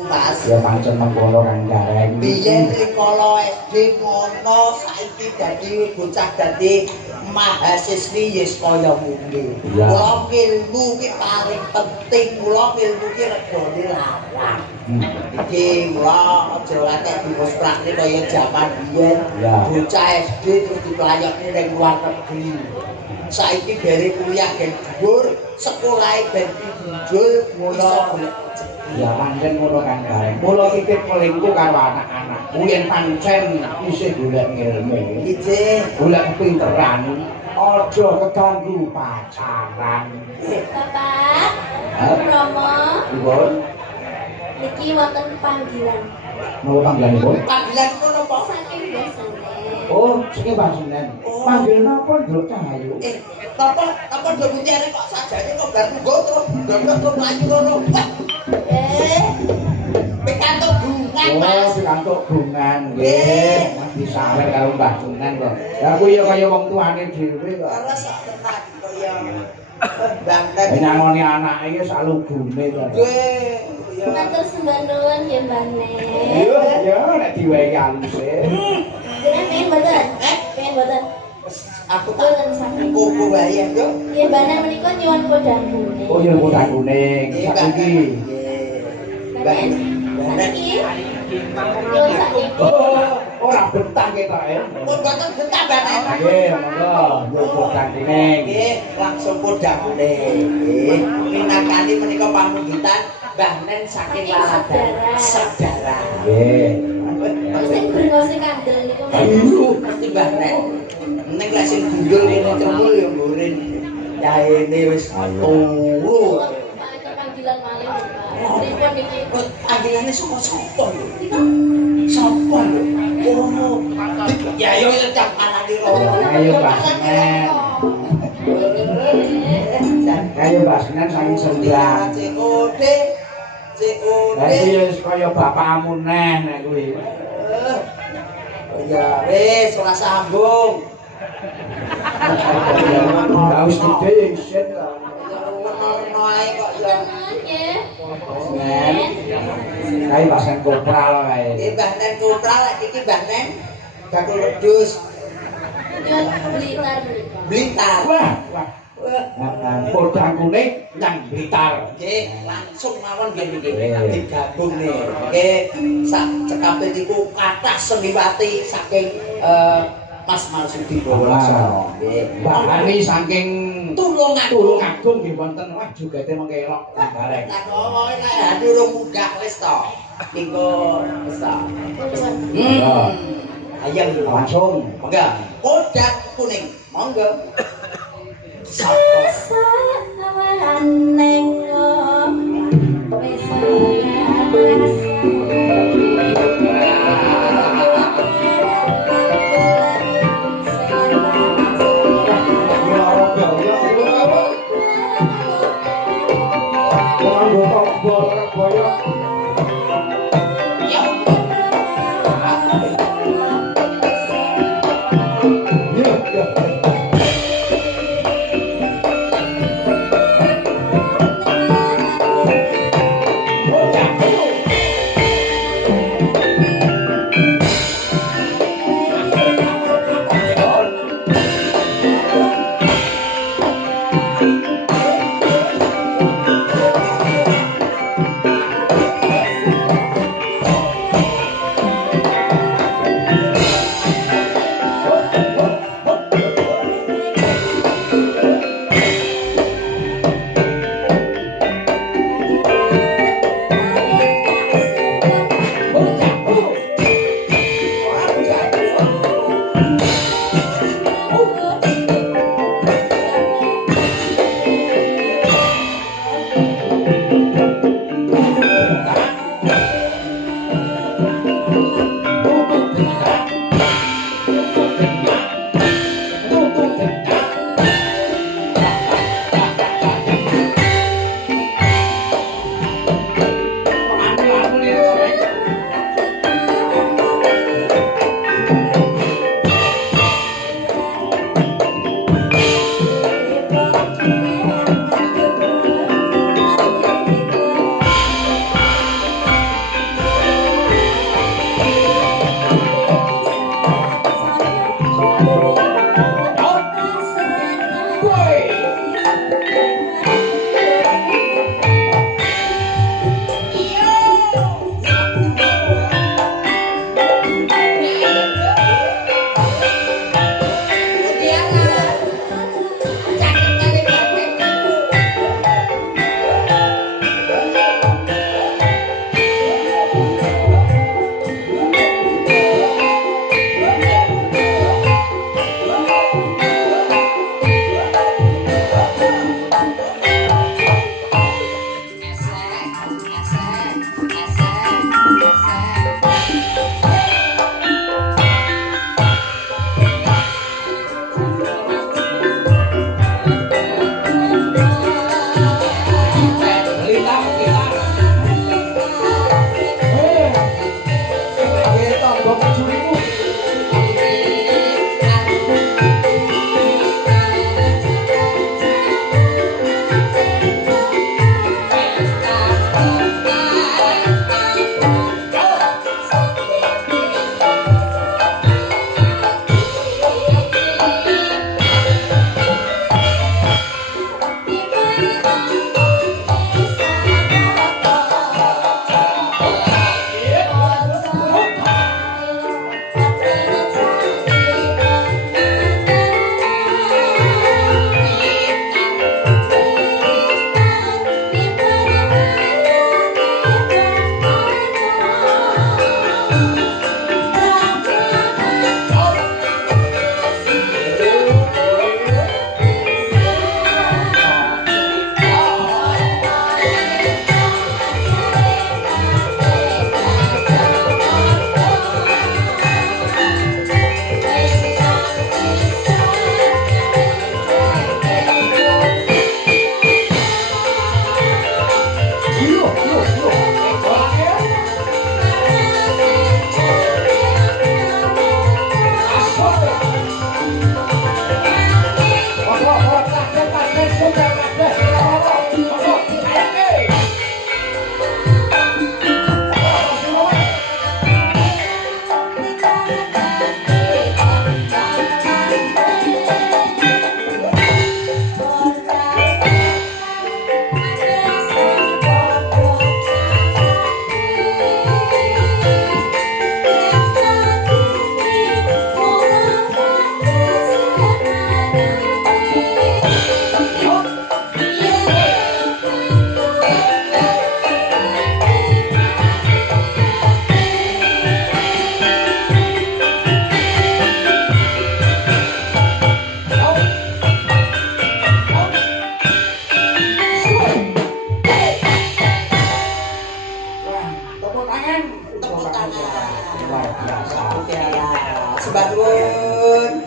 Mas. Ya pancen mengkono Kang Gareng. Biyen rikala SD ngono saiki dadi bocah dadi mahasiswi wis kaya ngene. Kula ilmu ki paling penting, kula ilmu ki regane larang. Iki kula aja latek diwis praktik kaya jaman biyen. Bocah SD terus diplayokne ning luar negeri. Saiki dari kuliah gen dhuwur, sekolahe ben dijul ngono. Ya pancen ngono Kang Gareng. Mula titip melingku karo anak-anakku yen pancen isih golek ilmu. Ije golek kepinteran, aja keganggu pacaran. Bapak, Romo, Ibu, niki wonten panggilan. mau panggilan ibu? panggilan ngono apa? Saking biasane. Oh, sing Pak Senen. Panggil napa Nduk Cahayu? Apa do punyane kok sajane kok bar tunggu terus ndok kok mlayu ngono. Pikantuk bungan, Oh, Mas. pikantuk bungan nggih. Mas disawer karo Mbah Sunan kok. Lah kuwi ya kaya wong tuane dhewe kok. Ora sak tenan kaya banget. Nyangoni anake ya salugune kok. Matur sembah nuwun nggih Mbah Nen. Ya, nek diwehi aluse. Jenengan pengen mboten? Pengen mboten? Aku Mboten tak saking. kuku wae yo. Nggih Mbah Nen menika nyuwun kodang kuning. Oh, ya kuning kuning. Saiki. Mbah Nen, saniki nyuwun sakniki. Oh, ora betah ketoke. Pun boten betah banen. Nggih, monggo. Yo kodang kuning. Nggih, langsung kodang kuning. Nggih, minangkani menika pamugitan Mbah Nen saking Laladan saudara. Nggih. Sing brengose kandel niku. Ayo, mesti Mbah Nen. Ning lek sing gundul kene cemul ya mburin. Yaene wis turu. Panggilan malih Bapak. Pripun niki? Panggilane sapa lho? Sapa lho? Oh, ya yo cak anake Ayo Mbah Senen. Ayo Mbah Senen saking Sendang. COD. Lah iki ya wis kaya bapakmu neh nek kuwi. Ya wis ora sambung. Lah wis gede isin lah. Ngono ae kok ya. Nggih. Nen. Kae pasen kopral kae. Iki Mbah Nen kopral iki Mbah Nen bakul wedhus Nyuwun Blitar mriku. Blitar. Wah, wah. Kodang kuning nang Blitar. Nggih, langsung mawon nggih nggih digabung nih. Nggih, sak cekape niku kathah seniwati saking Mas Marsudi Bawalaksana. Nggih. Bahari saking Tulungagung nggih wonten wah jugate mengkelok bareng. Lah kok nek ati urung munggah wis to. Minggu wis to. Ayo Langsung. monggo. Kodang kuning. Monggo. Sawaran neng wis tepuk tangan. luar biasa. Sebat nuwun.